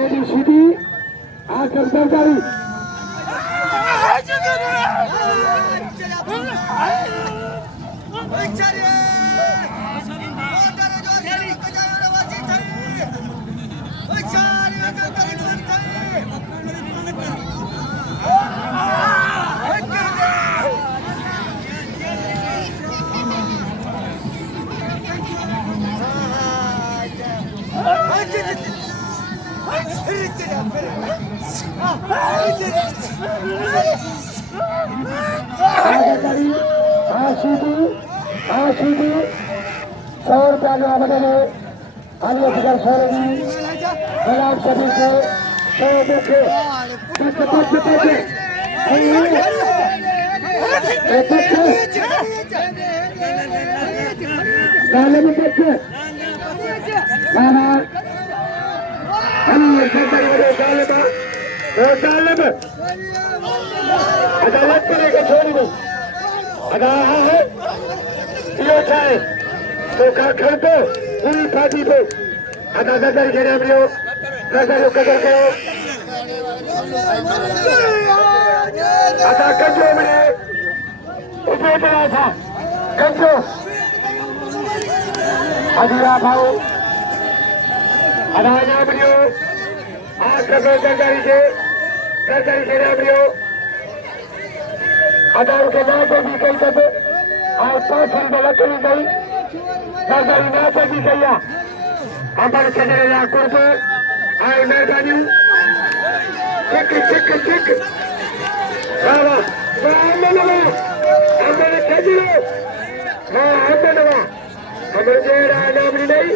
KD city आकर सरकारी अदालत करेगा छोड़ दो अदा है यो चाहे तो का खर पे पूरी पार्टी पे अदालत के नाम लियो नजर कदर करो अदा कंजो में उसे चला था कंजो अदिरा भाव अदा नाम लियो आज सरकारी से नाम लियो अदार के नाम पे भी कई कब और 5 साल गलत हुई गई सरकारी नाम पे भी गया हमारे चंद्र लाखों पे आए मेहरबानी चिक बाबा हमारे चंद्र हाँ हमारे जेड़ा नाम नहीं